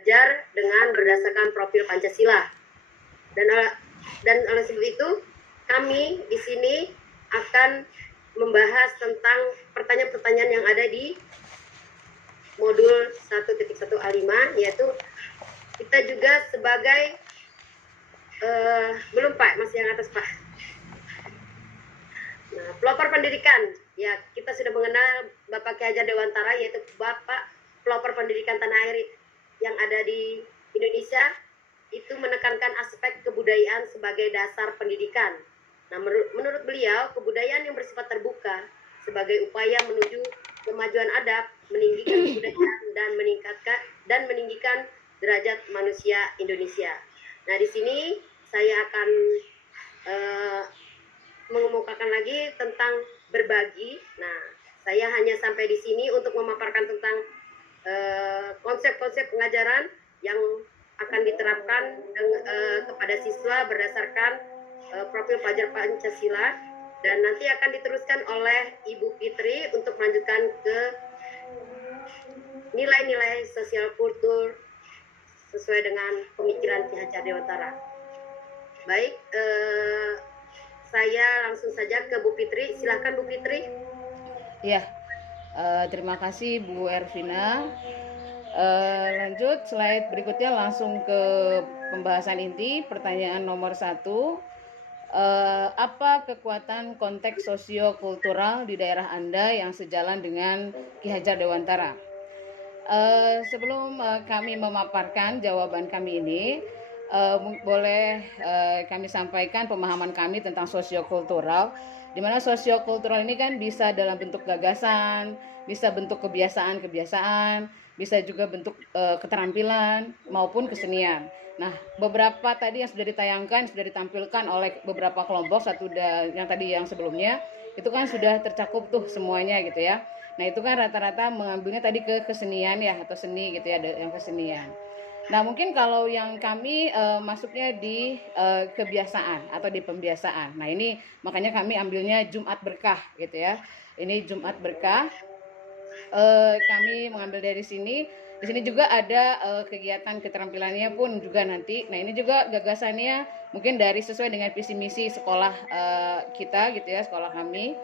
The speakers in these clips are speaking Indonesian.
belajar dengan berdasarkan profil Pancasila. Dan oleh sebab itu kami di sini akan membahas tentang pertanyaan-pertanyaan yang ada di modul 1.1A5, yaitu kita juga sebagai belum Pak, masih yang atas Pak. Nah, pelopor pendidikan, ya kita sudah mengenal Bapak Ki Hajar Dewantara, yaitu Bapak pelopor pendidikan tanah air yang ada di Indonesia, itu menekankan aspek kebudayaan sebagai dasar pendidikan. Nah, menurut beliau, kebudayaan yang bersifat terbuka sebagai upaya menuju kemajuan adab, meninggikan kebudayaan dan meninggikan derajat manusia Indonesia. Nah, di sini saya akan mengemukakan lagi tentang berbagi. Nah, saya hanya sampai di sini untuk memaparkan tentang konsep-konsep pengajaran yang akan diterapkan kepada siswa berdasarkan profil pelajar Pancasila, dan nanti akan diteruskan oleh Ibu Fitri untuk melanjutkan ke nilai-nilai sosial kultur sesuai dengan pemikiran Ki Hajar Dewantara. Baik, saya langsung saja ke Bu Fitri. Silakan Bu Fitri. Ya, terima kasih Bu Ervina. Lanjut slide berikutnya, langsung ke pembahasan inti. Pertanyaan nomor 1, apa kekuatan konteks sosiokultural di daerah Anda yang sejalan dengan Ki Hajar Dewantara? Sebelum kami memaparkan jawaban kami ini, boleh kami sampaikan pemahaman kami tentang sosiokultural, di mana sosiokultural ini kan bisa dalam bentuk gagasan, bisa bentuk kebiasaan-kebiasaan, bisa juga bentuk keterampilan maupun kesenian. Nah, beberapa tadi yang sudah ditayangkan, sudah ditampilkan oleh beberapa kelompok, yang sebelumnya itu kan sudah tercakup tuh semuanya gitu ya. Nah, itu kan rata-rata mengambilnya tadi ke kesenian ya, atau seni gitu ya, ada yang kesenian. Nah, mungkin kalau yang kami masuknya di kebiasaan atau di pembiasaan. Nah, ini makanya kami ambilnya Jumat Berkah gitu ya. Ini Jumat Berkah. Kami mengambil dari sini. Di sini juga ada kegiatan keterampilannya pun juga nanti. Nah, ini juga gagasannya mungkin dari sesuai dengan visi misi sekolah kita gitu ya, sekolah kami.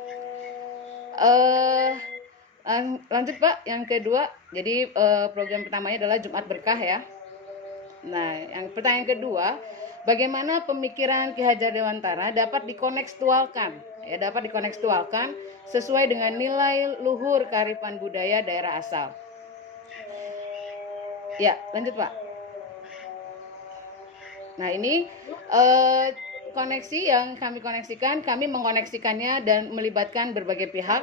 Lanjut Pak, yang kedua. Jadi program pertamanya adalah Jumat Berkah ya. Nah, yang pertanyaan kedua, bagaimana pemikiran Ki Hajar Dewantara dapat dikontekstualkan sesuai dengan nilai luhur kearifan budaya daerah asal. Ya, lanjut Pak. Nah, ini koneksi yang kami koneksikan, kami mengkoneksikannya dan melibatkan berbagai pihak.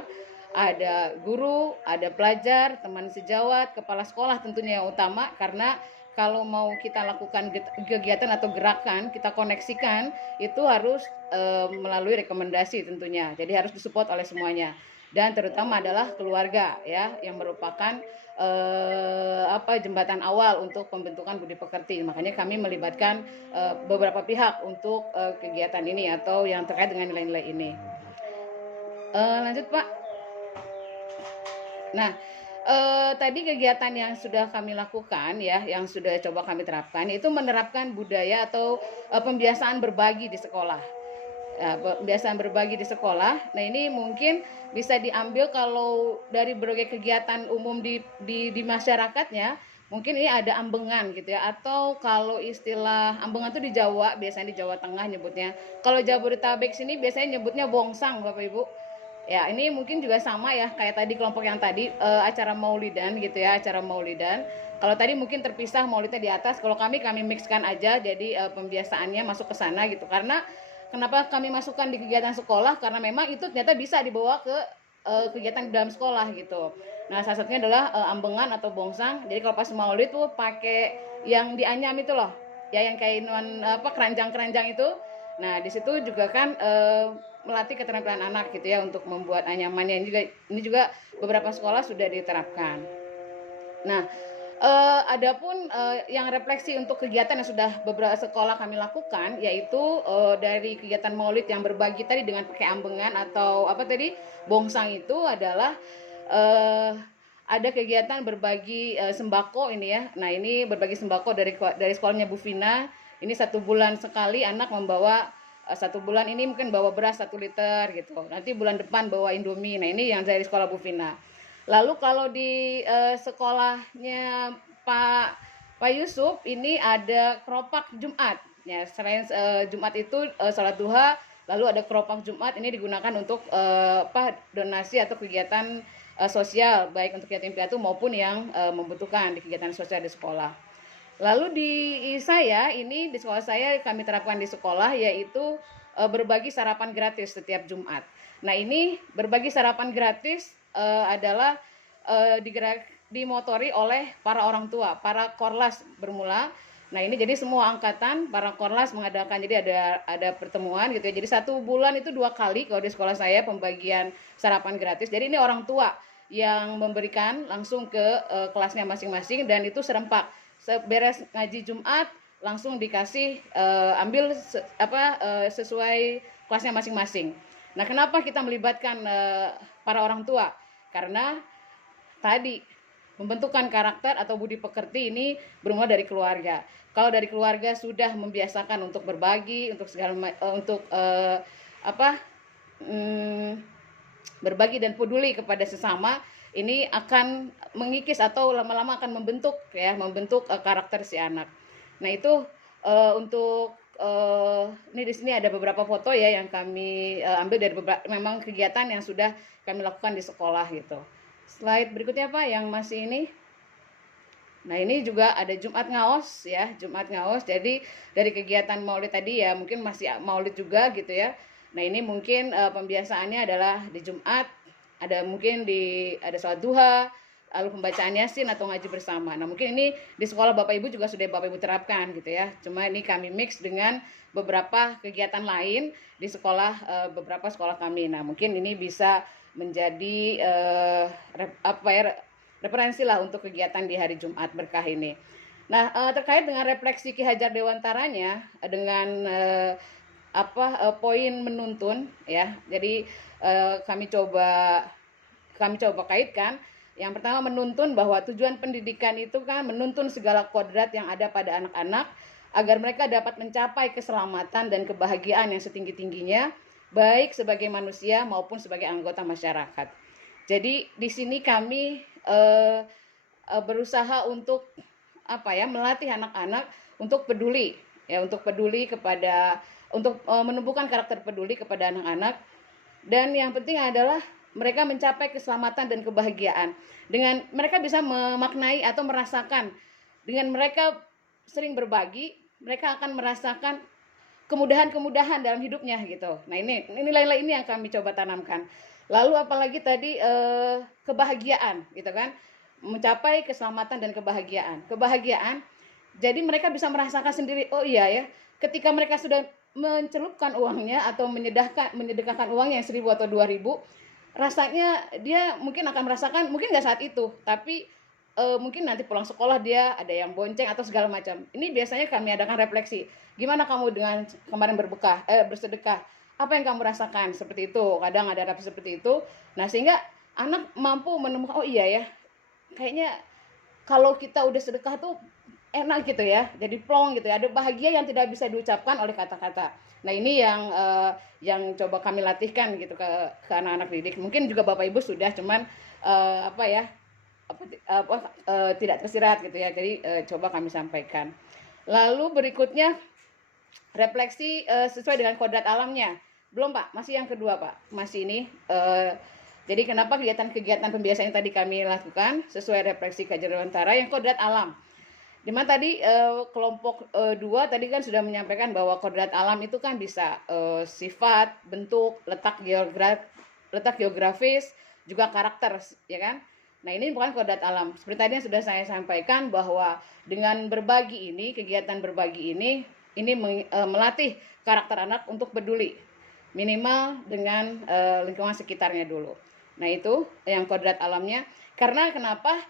Ada guru, ada pelajar, teman sejawat, kepala sekolah tentunya yang utama, karena kalau mau kita lakukan kegiatan atau gerakan, kita koneksikan, itu harus melalui rekomendasi tentunya. Jadi harus disupport oleh semuanya. Dan terutama adalah keluarga ya, yang merupakan jembatan awal untuk pembentukan budi pekerti. Makanya kami melibatkan beberapa pihak untuk kegiatan ini atau yang terkait dengan nilai-nilai ini. Lanjut Pak. Nah, tadi kegiatan yang sudah kami lakukan ya, yang sudah coba kami terapkan, itu menerapkan budaya atau pembiasaan berbagi di sekolah. Pembiasaan berbagi di sekolah. Nah, ini mungkin bisa diambil kalau dari berbagai kegiatan umum di masyarakatnya. Mungkin ini ada ambengan gitu ya, atau kalau istilah ambengan itu di Jawa, biasanya di Jawa Tengah nyebutnya. Kalau Jabodetabek sini biasanya nyebutnya bongsang Bapak Ibu. Ya, ini mungkin juga sama ya, kayak tadi kelompok yang tadi acara maulidan gitu ya, acara maulidan. Kalau tadi mungkin terpisah maulidnya di atas, kalau kami mixkan aja, jadi pembiasaannya masuk ke sana gitu. Karena kenapa kami masukkan di kegiatan sekolah? Karena memang itu ternyata bisa dibawa ke kegiatan di dalam sekolah gitu. Nah, salah satunya adalah ambengan atau bongsang. Jadi kalau pas maulid tuh pakai yang dianyam itu loh, ya yang kayak keranjang-keranjang itu. Nah, di situ juga kan melatih keterampilan anak gitu ya untuk membuat anyamannya. Ini juga beberapa sekolah sudah diterapkan. Nah, adapun yang refleksi untuk kegiatan yang sudah beberapa sekolah kami lakukan, yaitu dari kegiatan maulid yang berbagi tadi dengan pakai ambengan atau bongsang, itu adalah ada kegiatan berbagi sembako ini ya. Nah, ini berbagi sembako dari sekolahnya Bu Vina. Ini 1 bulan sekali anak membawa 1 bulan ini mungkin bawa beras 1 liter gitu. Nanti bulan depan bawa Indomie. Nah, ini yang dari sekolah Bu Vina. Lalu kalau di sekolahnya Pak Pak Yusuf ini ada keropak Jumat. Ya, selain Jumat itu salat duha, lalu ada keropak Jumat ini digunakan untuk donasi atau kegiatan sosial baik untuk yatim piatu maupun yang membutuhkan di kegiatan sosial di sekolah. Lalu di saya ini di sekolah saya kami terapkan di sekolah yaitu berbagi sarapan gratis setiap Jumat. Nah, ini berbagi sarapan gratis adalah dimotori oleh para orang tua, para korlas bermula. Nah, ini jadi semua angkatan para korlas mengadakan, jadi ada pertemuan gitu ya. Jadi 1 bulan itu 2 kali kalau di sekolah saya pembagian sarapan gratis. Jadi ini orang tua yang memberikan langsung ke kelasnya masing-masing dan itu serempak. Beres ngaji Jumat langsung dikasih ambil sesuai kelasnya masing-masing. Nah, kenapa kita melibatkan para orang tua? Karena tadi membentukkan karakter atau budi pekerti ini bermula dari keluarga. Kalau dari keluarga sudah membiasakan untuk berbagi, untuk berbagi dan peduli kepada sesama, ini akan mengikis atau lama-lama akan membentuk karakter si anak. Nah, itu untuk ini di sini ada beberapa foto ya yang kami ambil dari memang kegiatan yang sudah kami lakukan di sekolah gitu. Slide berikutnya Pak yang masih ini. Nah, ini juga ada Jumat Ngaos ya, Jumat Ngaos. Jadi dari kegiatan Maulid tadi ya, mungkin masih Maulid juga gitu ya. Nah, ini mungkin pembiasaannya adalah di Jumat, ada sholat duha, lalu pembacaan Yasin atau ngaji bersama. Nah, mungkin ini di sekolah Bapak Ibu juga sudah Bapak Ibu terapkan gitu ya. Cuma ini kami mix dengan beberapa kegiatan lain di sekolah beberapa sekolah kami. Nah, mungkin ini bisa menjadi referensi lah untuk kegiatan di hari Jumat berkah ini. Nah, terkait dengan refleksi Ki Hajar Dewantaranya dengan poin menuntun ya. Jadi kami coba kaitkan. Yang pertama menuntun bahwa tujuan pendidikan itu kan menuntun segala kodrat yang ada pada anak-anak agar mereka dapat mencapai keselamatan dan kebahagiaan yang setinggi-tingginya baik sebagai manusia maupun sebagai anggota masyarakat. Jadi di sini kami berusaha untuk melatih anak-anak untuk peduli ya, untuk menumbuhkan karakter peduli kepada anak-anak. Dan yang penting adalah mereka mencapai keselamatan dan kebahagiaan dengan mereka bisa memaknai atau merasakan, dengan mereka sering berbagi, mereka akan merasakan kemudahan-kemudahan dalam hidupnya gitu. Nah, ini nilai-nilai ini yang kami coba tanamkan. Lalu apalagi tadi kebahagiaan gitu kan, mencapai keselamatan dan kebahagiaan. Jadi mereka bisa merasakan sendiri, oh iya ya, ketika mereka sudah mencelupkan uangnya atau menyedekahkan uangnya 1.000 atau 2.000, rasanya dia mungkin akan merasakan, mungkin nggak saat itu, tapi mungkin nanti pulang sekolah dia ada yang bonceng atau segala macam. Ini biasanya kami adakan refleksi. Gimana kamu dengan kemarin bersedekah? Apa yang kamu rasakan? Seperti itu. Kadang ada refleksi seperti itu. Nah, sehingga anak mampu menemukan, oh iya ya, kayaknya kalau kita udah sedekah tuh enak gitu ya. Jadi plong gitu ya. Ada bahagia yang tidak bisa diucapkan oleh kata-kata. Nah, ini yang coba kami latihkan gitu ke anak-anak didik. Mungkin juga Bapak Ibu sudah, cuman tidak tersirat gitu ya. Jadi coba kami sampaikan. Lalu berikutnya refleksi sesuai dengan kodrat alamnya. Belum Pak, masih yang kedua Pak. Masih ini. Jadi kenapa kegiatan-kegiatan pembiasaan yang tadi kami lakukan sesuai refleksi Ki Hajar Dewantara yang kodrat alam. Dimana tadi kelompok 2 tadi kan sudah menyampaikan bahwa kodrat alam itu kan bisa sifat, bentuk, letak geografis, juga karakter, ya kan? Nah, ini bukan kodrat alam. Seperti tadi yang sudah saya sampaikan bahwa dengan berbagi ini, kegiatan berbagi ini melatih karakter anak untuk peduli, minimal dengan lingkungan sekitarnya dulu. Nah, itu yang kodrat alamnya. Karena kenapa?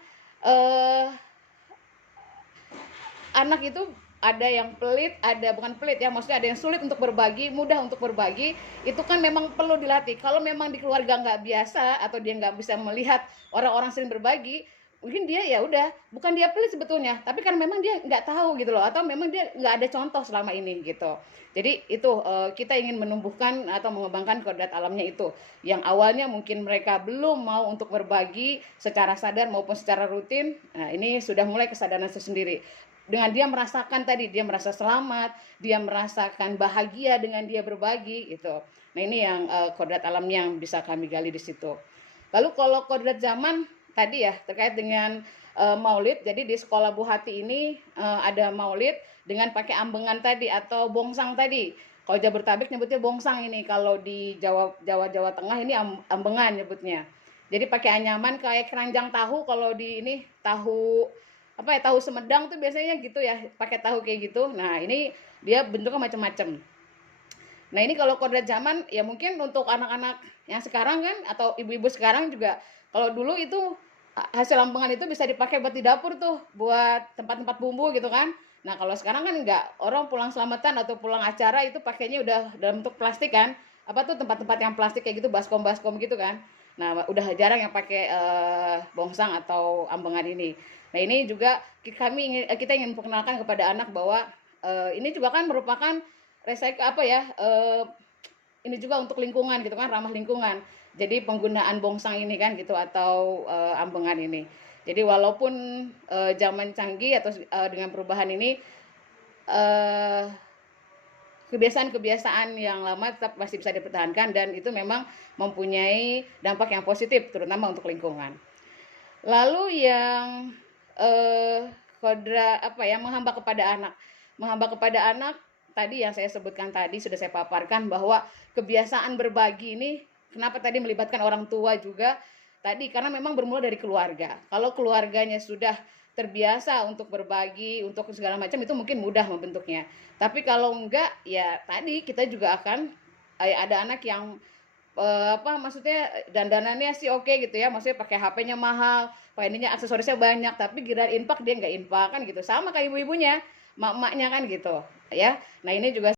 Anak itu ada yang pelit, ada bukan pelit ya, maksudnya ada yang sulit untuk berbagi, mudah untuk berbagi, itu kan memang perlu dilatih. Kalau memang di keluarga nggak biasa atau dia nggak bisa melihat orang-orang sering berbagi, mungkin dia ya udah, bukan dia pelit sebetulnya, tapi kan memang dia nggak tahu gitu loh, atau memang dia nggak ada contoh selama ini gitu. Jadi itu kita ingin menumbuhkan atau mengembangkan kodrat alamnya itu, yang awalnya mungkin mereka belum mau untuk berbagi secara sadar maupun secara rutin. Nah, ini sudah mulai kesadaran tersendiri. Dengan dia merasakan tadi, dia merasa selamat, dia merasakan bahagia dengan dia berbagi gitu. Nah, ini yang kodrat alam yang bisa kami gali di situ. Lalu kalau kodrat zaman tadi ya terkait dengan maulid, jadi di sekolah Bu Hati ini ada maulid dengan pakai ambengan tadi atau bongsang tadi. Kalau Jabodetabek nyebutnya bongsang ini, kalau di Jawa Tengah ini ambengan nyebutnya. Jadi pakai anyaman kayak keranjang tahu, kalau di ini tahu apa ya, tahu Semedang tuh biasanya gitu ya, pakai tahu kayak gitu. Nah, ini dia bentuknya macam-macam. Nah, ini kalau kodrat zaman ya mungkin untuk anak-anak yang sekarang kan, atau ibu-ibu sekarang juga, kalau dulu itu hasil lampengan itu bisa dipakai buat di dapur tuh, buat tempat-tempat bumbu gitu kan. Nah, kalau sekarang kan enggak, orang pulang selamatan atau pulang acara itu pakainya udah dalam bentuk plastik kan. Apa tuh tempat-tempat yang plastik kayak gitu, baskom-baskom gitu kan. Nah, udah jarang yang pakai bongsang atau ambengan ini. Nah, ini juga kita ingin memperkenalkan kepada anak bahwa ini juga kan merupakan apa ya, ini juga untuk lingkungan gitu kan, ramah lingkungan. Jadi penggunaan bongsang ini kan gitu, atau ambengan ini. Jadi walaupun zaman canggih atau dengan perubahan ini, kebiasaan-kebiasaan yang lama tetap masih bisa dipertahankan, dan itu memang mempunyai dampak yang positif terutama untuk lingkungan. Lalu yang kodra apa ya, menghamba kepada anak. Menghamba kepada anak tadi yang saya sebutkan tadi, sudah saya paparkan bahwa kebiasaan berbagi ini kenapa tadi melibatkan orang tua juga tadi, karena memang bermula dari keluarga. Kalau keluarganya sudah terbiasa untuk berbagi, untuk segala macam, itu mungkin mudah membentuknya. Tapi kalau enggak, ya tadi kita juga akan ada anak yang apa maksudnya, dandanannya sih oke gitu ya, maksudnya pakai HP-nya mahal, pakai ininya aksesorisnya banyak, tapi giliran infak dia nggak infak kan gitu. Sama kayak ibu-ibunya, mak-maknya kan gitu ya. Nah, ini juga